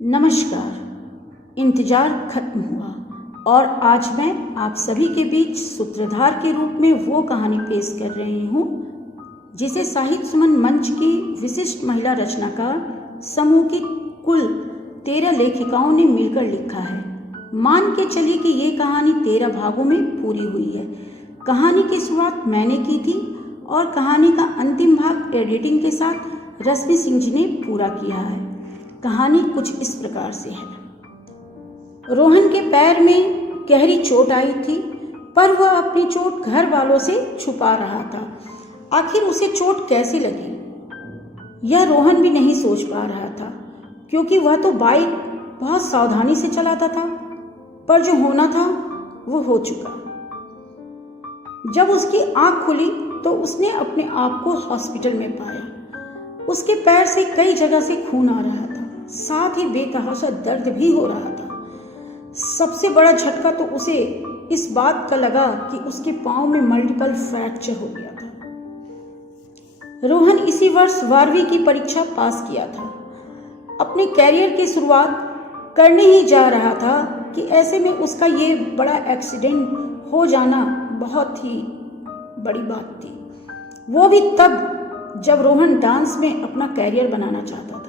नमस्कार। इंतजार खत्म हुआ और आज मैं आप सभी के बीच सूत्रधार के रूप में वो कहानी पेश कर रही हूँ जिसे साहित्य सुमन मंच की विशिष्ट महिला रचनाकार समूह की कुल 13 लेखिकाओं ने मिलकर लिखा है। मान के चलिए कि ये कहानी 13 भागों में पूरी हुई है। कहानी की शुरुआत मैंने की थी और कहानी का अंतिम भाग एडिटिंग के साथ रश्मि सिंह जी ने पूरा किया है। कहानी कुछ इस प्रकार से है। रोहन के पैर में गहरी चोट आई थी, पर वह अपनी चोट घर वालों से छुपा रहा था। आखिर उसे चोट कैसे लगी, यह रोहन भी नहीं सोच पा रहा था, क्योंकि वह तो बाइक बहुत सावधानी से चलाता था। पर जो होना था वो हो चुका। जब उसकी आंख खुली तो उसने अपने आप को हॉस्पिटल में पाया। उसके पैर से कई जगह से खून आ रहा था, साथ ही बेतहाशा दर्द भी हो रहा था। सबसे बड़ा झटका तो उसे इस बात का लगा कि उसके पांव में मल्टीपल फ्रैक्चर हो गया था। रोहन इसी वर्ष 12वीं की परीक्षा पास किया था। अपने कैरियर की शुरुआत करने ही जा रहा था कि ऐसे में उसका ये बड़ा एक्सीडेंट हो जाना बहुत ही बड़ी बात थी। वो भी तब जब रोहन डांस में अपना कैरियर बनाना चाहता था।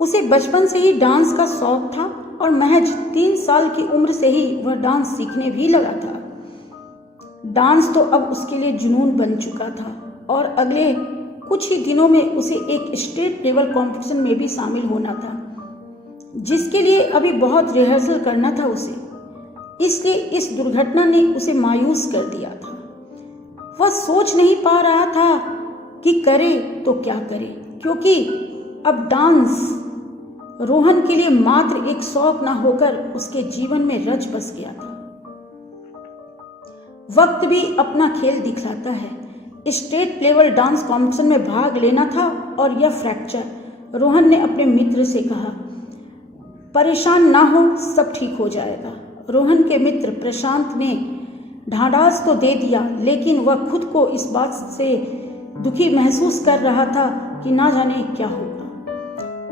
उसे बचपन से ही डांस का शौक था और महज 3 साल की उम्र से ही वह डांस सीखने भी लगा था। डांस तो अब उसके लिए जुनून बन चुका था और अगले कुछ ही दिनों में उसे एक स्टेट लेवल कंपटीशन में भी शामिल होना था, जिसके लिए अभी बहुत रिहर्सल करना था उसे। इसलिए इस दुर्घटना ने उसे मायूस कर दिया था। वह सोच नहीं पा रहा था कि करे तो क्या करे, क्योंकि अब डांस रोहन के लिए मात्र एक शौक न होकर उसके जीवन में रच बस गया था। वक्त भी अपना खेल दिखलाता है। स्टेट लेवल डांस कॉम्पिटिशन में भाग लेना था और यह फ्रैक्चर। रोहन ने अपने मित्र से कहा, परेशान ना हो, सब ठीक हो जाएगा। रोहन के मित्र प्रशांत ने ढांढस तो दे दिया, लेकिन वह खुद को इस बात से दुखी महसूस कर रहा था कि ना जाने क्या होगा।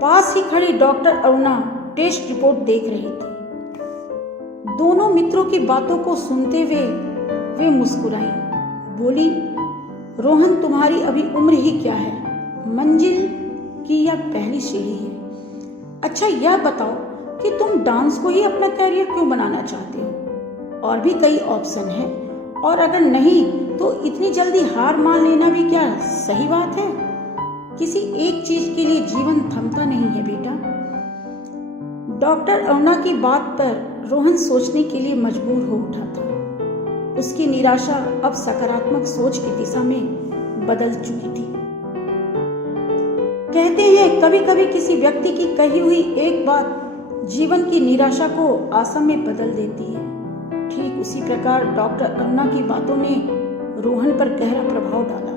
पास ही खड़ी डॉक्टर अरुणा टेस्ट रिपोर्ट देख रही थी। दोनों मित्रों की बातों को सुनते हुए वे मुस्कुराई। बोली, रोहन, तुम्हारी अभी उम्र ही क्या है, मंजिल की या पहली सीढ़ी है। अच्छा यह बताओ कि तुम डांस को ही अपना कैरियर क्यों बनाना चाहते हो? और भी कई ऑप्शन हैं, और अगर नहीं तो इतनी जल्दी हार मान लेना भी क्या सही बात है? किसी एक चीज के लिए जीवन थमता नहीं है बेटा। डॉक्टर अरुणा की बात पर रोहन सोचने के लिए मजबूर हो उठा था। उसकी निराशा अब सकारात्मक सोच की दिशा में बदल चुकी थी। कहते हैं कभी कभी किसी व्यक्ति की कही हुई एक बात जीवन की निराशा को आशा में बदल देती है। ठीक उसी प्रकार डॉक्टर अरुणा की बातों ने रोहन पर गहरा प्रभाव डाला।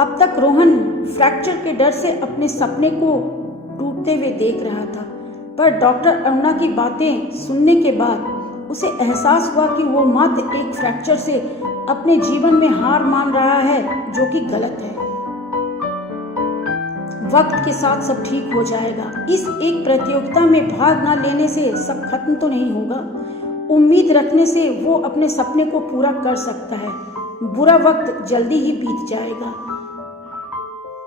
अब तक रोहन फ्रैक्चर के डर से अपने सपने को टूटते हुए देख रहा था, पर डॉक्टर अरुणा की बातें सुनने के बाद उसे एहसास हुआ कि वो मात्र एक फ्रैक्चर से अपने जीवन में हार मान रहा है, जो कि गलत है। वक्त के साथ सब ठीक हो जाएगा। इस एक प्रतियोगिता में भाग न लेने से सब खत्म तो नहीं होगा। उम्मीद रखने से वो अपने सपने को पूरा कर सकता है। बुरा वक्त जल्दी ही बीत जाएगा।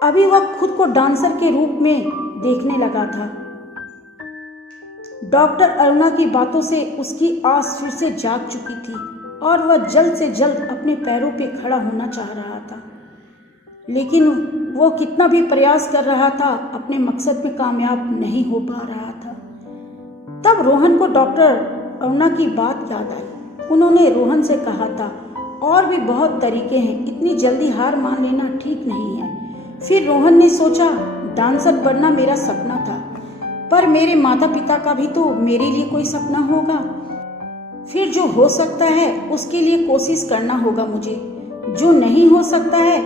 अभी वह खुद को डांसर के रूप में देखने लगा था। डॉक्टर अरुणा की बातों से उसकी आस फिर से जाग चुकी थी और वह जल्द से जल्द अपने पैरों पे खड़ा होना चाह रहा था, लेकिन वो कितना भी प्रयास कर रहा था, अपने मकसद में कामयाब नहीं हो पा रहा था। तब रोहन को डॉक्टर अरुणा की बात याद आई। उन्होंने रोहन से कहा था, और भी बहुत तरीके हैं, इतनी जल्दी हार मान लेना ठीक नहीं है। फिर रोहन ने सोचा, डांसर बनना मेरा सपना था, पर मेरे माता पिता का भी तो मेरे लिए कोई सपना होगा। फिर जो हो सकता है उसके लिए कोशिश करना होगा मुझे। जो नहीं हो सकता है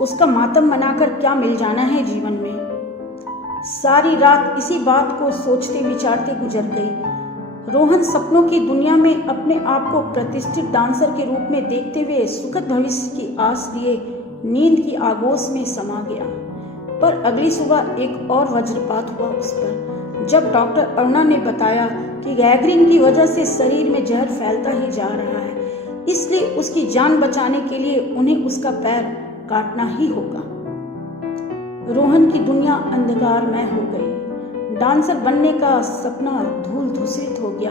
उसका मातम मनाकर क्या मिल जाना है जीवन में। सारी रात इसी बात को सोचते विचारते गुजर गई। रोहन सपनों की दुनिया में अपने आप को प्रतिष्ठित डांसर के रूप में देखते हुए सुखद भविष्य की आस लिए नींद की आगोश में समा गया। पर अगली सुबह एक और वज्रपात हुआ उस पर, जब डॉक्टर अरुणा ने बताया कि गैंग्रीन की वजह से शरीर में जहर फैलता ही जा रहा है, इसलिए उसकी जान बचाने के लिए उन्हें उसका पैर काटना ही होगा। रोहन की दुनिया अंधकारमय हो गई। डांसर बनने का सपना धूल धूसरित हो गया।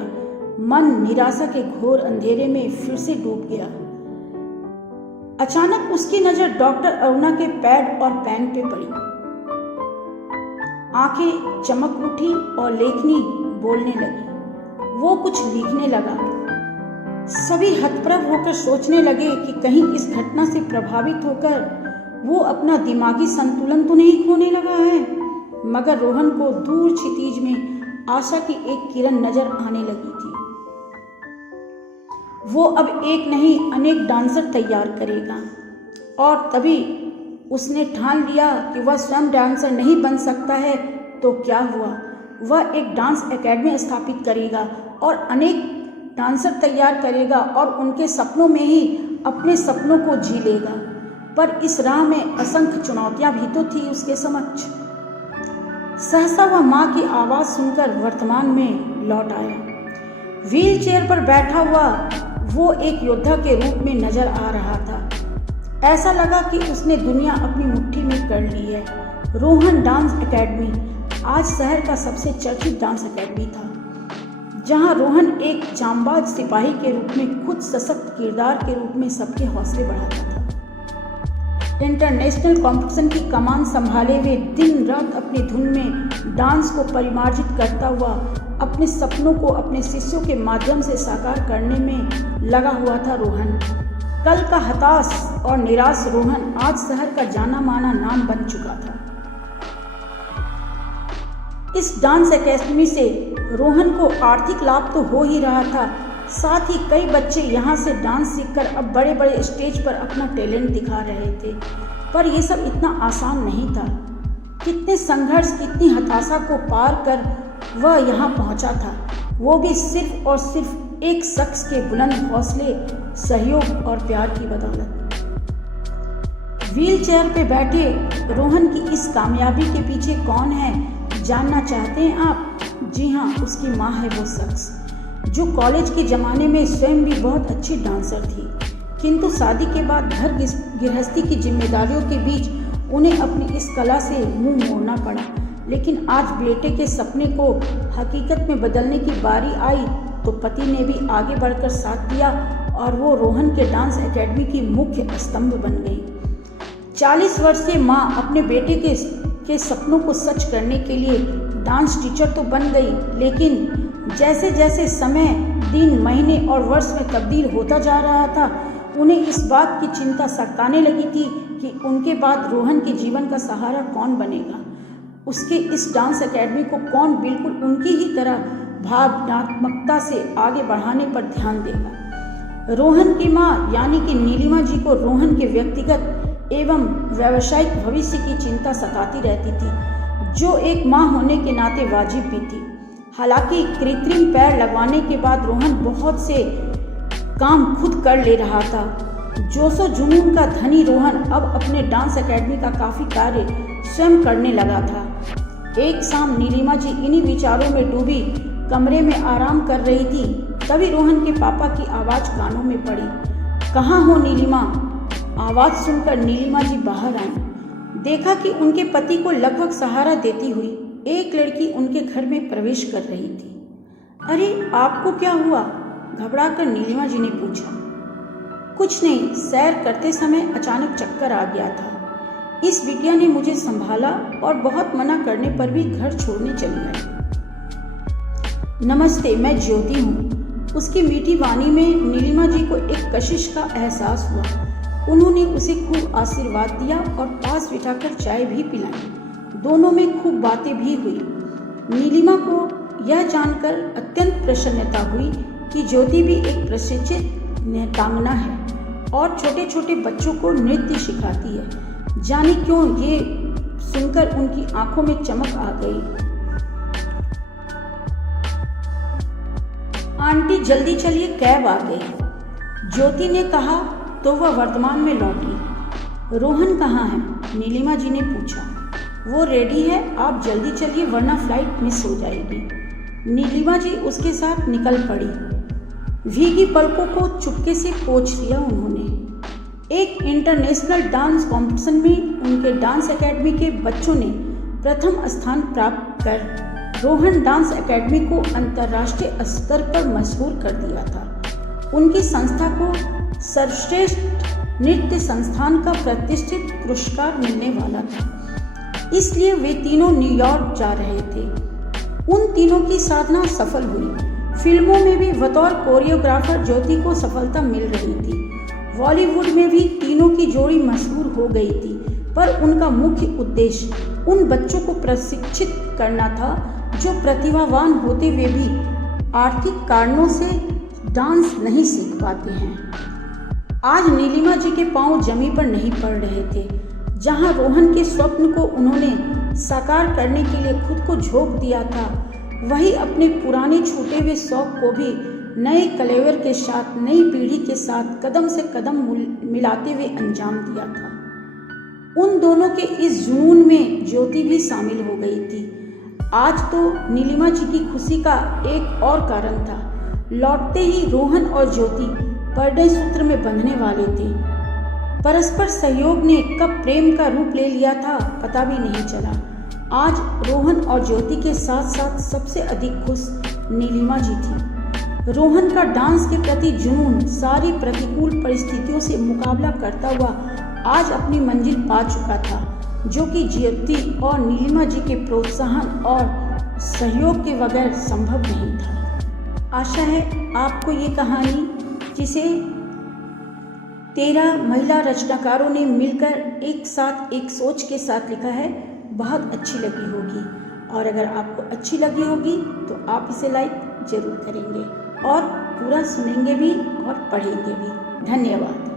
मन निराशा के घोर अंधेरे में फिर से डूब गया। अचानक उसकी नजर डॉक्टर अरुणा के पैड और पेन पे पड़ी। आंखें चमक उठी और लेखनी बोलने लगी। वो कुछ लिखने लगा। सभी हतप्रभ होकर सोचने लगे कि कहीं इस घटना से प्रभावित होकर वो अपना दिमागी संतुलन तो नहीं खोने लगा है। मगर रोहन को दूर क्षितिज में आशा की एक किरण नजर आने लगी थी। वो अब एक नहीं अनेक डांसर तैयार करेगा। और तभी उसने ठान लिया कि वह स्वयं डांसर नहीं बन सकता है तो क्या हुआ, वह एक डांस एकेडमी स्थापित करेगा और अनेक डांसर तैयार करेगा और उनके सपनों में ही अपने सपनों को जी लेगा। पर इस राह में असंख्य चुनौतियां भी तो थी उसके समक्ष। सहसा वह माँ की आवाज़ सुनकर वर्तमान में लौट आया। व्हील चेयर पर बैठा हुआ वो एक योद्धा के रूप में नजर आ रहा था। ऐसा लगा कि उसने दुनिया अपनी मुट्ठी में कर ली है। रोहन डांस एकेडमी आज शहर का सबसे चर्चित डांस एकेडमी था, जहां रोहन एक जांबाज सिपाही के रूप में खुद सशक्त किरदार के रूप में सबके हौसले बढ़ाता था। इंटरनेशनल कंपटीशन की कमान संभाले हुए दिन रात अपनी धुन में डांस को परिमार्जित करता हुआ अपने सपनों को अपने शिष्यों के माध्यम से साकार करने में लगा हुआ था रोहन। कल का हताश और निराश रोहन आज शहर का जाना माना नाम बन चुका था। इस डांस एकेडमी से रोहन को आर्थिक लाभ तो हो ही रहा था, साथ ही कई बच्चे यहाँ से डांस सीखकर अब बड़े बड़े स्टेज पर अपना टैलेंट दिखा रहे थे। पर यह सब इतना आसान नहीं था। कितने संघर्ष, कितनी हताशा को पार कर वह यहाँ पहुँचा था, वो भी सिर्फ और सिर्फ एक शख्स के बुलंद हौसले, सहयोग और प्यार की बदौलत। व्हील चेयर पे बैठे रोहन की इस कामयाबी के पीछे कौन है, जानना चाहते हैं आप? जी हाँ, उसकी माँ है वो शख्स जो कॉलेज के ज़माने में स्वयं भी बहुत अच्छी डांसर थी, किंतु शादी के बाद घर गृहस्थी की जिम्मेदारियों के बीच उन्हें अपनी इस कला से मुंह मोड़ना पड़ा। लेकिन आज बेटे के सपने को हकीकत में बदलने की बारी आई तो पति ने भी आगे बढ़कर साथ दिया और वो रोहन के डांस एकेडमी की मुख्य स्तंभ बन गई। 40 वर्षीय माँ अपने बेटे के सपनों को सच करने के लिए डांस टीचर तो बन गई, लेकिन जैसे जैसे समय दिन, महीने और वर्ष में तब्दील होता जा रहा था, उन्हें इस बात की चिंता सताने लगी थी कि उनके बाद रोहन के जीवन का सहारा कौन बनेगा। उसके इस डांस एकेडमी को कौन बिल्कुल उनकी ही तरह भावनात्मकता से आगे बढ़ाने पर ध्यान देगा। रोहन की माँ यानी कि नीलिमा जी को रोहन के व्यक्तिगत एवं व्यावसायिक भविष्य की चिंता सताती रहती थी, जो एक माँ होने के नाते वाजिब भी थी। हालांकि कृत्रिम पैर लगवाने के बाद रोहन बहुत से काम खुद कर ले रहा था। जोशो जुनून का धनी रोहन अब अपने डांस एकेडमी का काफ़ी कार्य स्वयं करने लगा था। एक शाम नीलिमा जी इन्हीं विचारों में डूबी कमरे में आराम कर रही थी, तभी रोहन के पापा की आवाज़ कानों में पड़ी। कहाँ हो नीलिमा? आवाज़ सुनकर नीलिमा जी बाहर आईं। देखा कि उनके पति को लगभग सहारा देती हुई एक लड़की उनके घर में प्रवेश कर रही थी। अरे आपको क्या हुआ? घबराकर नीलिमा जी ने पूछा। कुछ नहीं, सैर करते समय अचानक चक्कर आ गया था। इस बिटिया ने मुझे संभाला और बहुत मना करने पर भी घर छोड़ने चली आई। नमस्ते, मैं ज्योति हूँ। उसकी मीठी वाणी में नीलिमा जी को एक कशिश का एहसास हुआ। उन्होंने उसे खूब आशीर्वाद दिया और पास बिठाकर चाय भी पिलाई। दोनों में खूब बातें भी हुई। नीलिमा को यह जानकर अत्यंत प्रसन्नता हुई कि ज्योति भी एक प्रशिक्षित नृत्यांगना है और छोटे छोटे बच्चों को नृत्य सिखाती है। जाने क्यों ये सुनकर उनकी आंखों में चमक आ गई। आंटी जल्दी चलिए, कैब आ गई, ज्योति ने कहा तो वह वर्तमान में लौटी। रोहन कहाँ है? नीलिमा जी ने पूछा। वो रेडी है, आप जल्दी चलिए वरना फ्लाइट मिस हो जाएगी। नीलिमा जी उसके साथ निकल पड़ी। भीगी पलकों को चुपके से पोंछ लिया उन्होंने। एक इंटरनेशनल डांस कॉम्पिटिशन में उनके डांस एकेडमी के बच्चों ने प्रथम स्थान प्राप्त कर रोहन डांस एकेडमी को अंतर्राष्ट्रीय स्तर पर मशहूर कर दिया था। उनकी संस्था को सर्वश्रेष्ठ नृत्य संस्थान का प्रतिष्ठित पुरस्कार मिलने वाला था, इसलिए वे तीनों न्यूयॉर्क जा रहे थे। उन तीनों की साधना सफल हुई। फिल्मों में भी बतौर कोरियोग्राफर ज्योति को सफलता मिल रही थी। बॉलीवुड में भी तीनों की जोड़ी मशहूर हो गई थी, पर उनका मुख्य उद्देश्य उन बच्चों को प्रशिक्षित करना था जो प्रतिभावान होते हुए भी आर्थिक कारणों से डांस नहीं सीख पाते हैं। आज नीलिमा जी के पांव जमीन पर नहीं पड़ रहे थे। जहां रोहन के स्वप्न को उन्होंने साकार करने के लिए खुद को झोंक दिया था, वही अपने पुराने छूटे हुए शौक को भी नए कलेवर के साथ, नई पीढ़ी के साथ कदम से कदम मिलाते हुए अंजाम दिया था। उन दोनों के इस जुनून में ज्योति भी शामिल हो गई थी। आज तो नीलिमा जी की खुशी का एक और कारण था। लौटते ही रोहन और ज्योति परिणय सूत्र में बंधने वाले थे। परस्पर सहयोग ने कब प्रेम का रूप ले लिया था पता भी नहीं चला। आज रोहन और ज्योति के साथ साथ सबसे अधिक खुश नीलिमा जी थी। रोहन का डांस के प्रति जुनून सारी प्रतिकूल परिस्थितियों से मुकाबला करता हुआ आज अपनी मंजिल पा चुका था, जो कि ज्योति और नीलिमा जी के प्रोत्साहन और सहयोग के बगैर संभव नहीं था। आशा है आपको ये कहानी, जिसे 13 महिला रचनाकारों ने मिलकर एक साथ एक सोच के साथ लिखा है, बहुत अच्छी लगी होगी। और अगर आपको अच्छी लगी होगी तो आप इसे लाइक ज़रूर करेंगे और पूरा सुनेंगे भी और पढ़ेंगे भी। धन्यवाद।